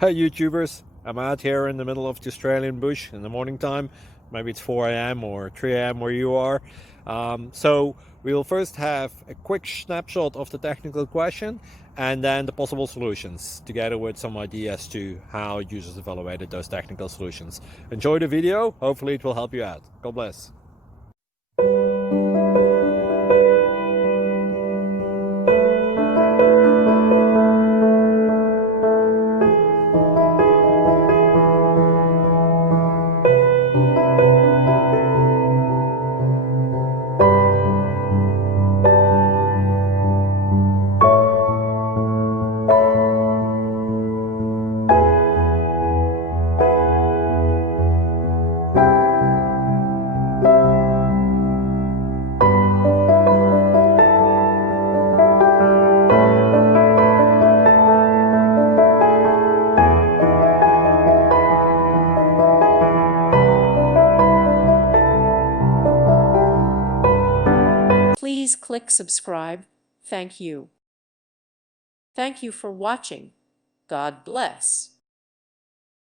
Hey YouTubers, I'm out here in the middle of the Australian bush in the morning time. Maybe it's 4 a.m. or 3 a.m. where you are. So we'll first have a quick snapshot of the technical question and then the possible solutions, together with some ideas to how users evaluated those technical solutions. Enjoy the video, hopefully it will help you out. God bless. Please click subscribe. Thank you. Thank you for watching. God bless.